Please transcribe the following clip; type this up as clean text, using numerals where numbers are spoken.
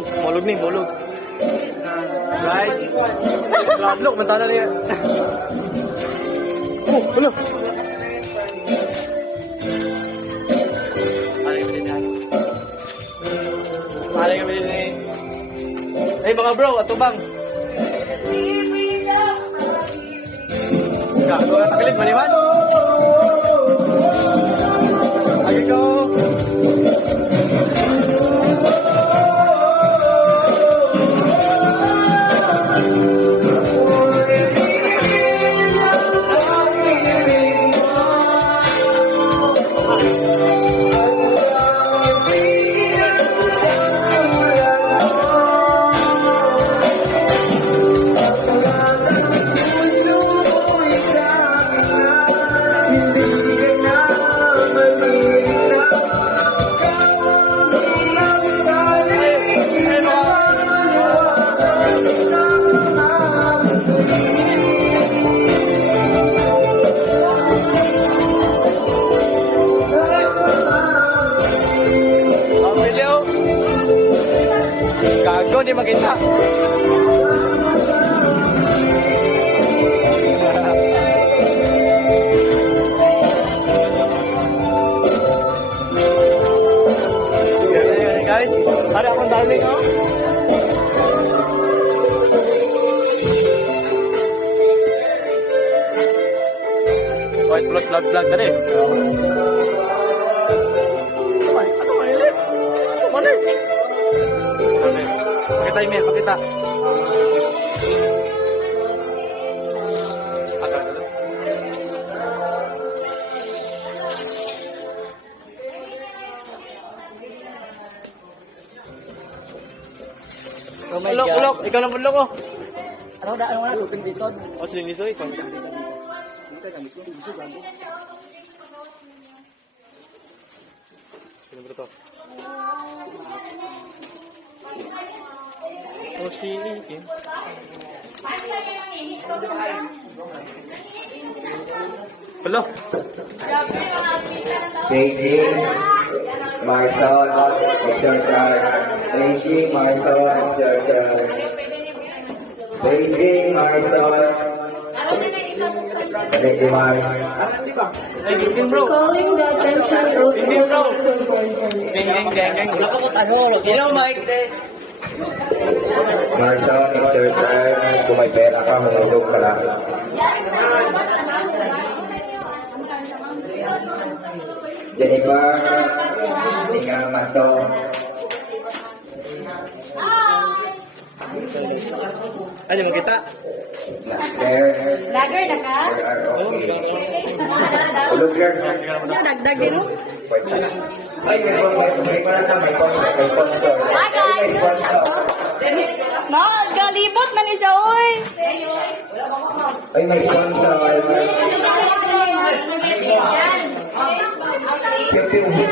Mulog ni, mulog. Right? Look, mantana niya. Wala. Malay kami din eh. Hey mga bro, ato bang? Gago, takilit maniman. Lagi ko. Gago, di makita. Yan guys. Ada akong darling, oh. White plus vlog tadi. Ano mailip? Mana? Pakita email, pakita. Ulok, ikaw lang ulok ko. Ano na luting dito? O, siling lisoy. Dito gamit ko dito gamit. Sino ba ito? O, silikin. Hello? Beijing, Marcel, Exercise. Beijing, Marcel, Exercise. Beijing, Marcel. Beijing, Marcel. Hey, Gilpin bro. Calling the attention of Gilpin bro. persons. Geng. You know, Mike, this. Marcel, Exercise. Kung may pera ka, humulog ka lang. Jennifer, tingnan naman to. Ano mo kita? There. Lager na ka? Ulog lang. Ano, dagdag din mo? Ay, may sponsor. Hi guys! May sponsor. No, galibot man isa, oy! Ay, may sponsor. 50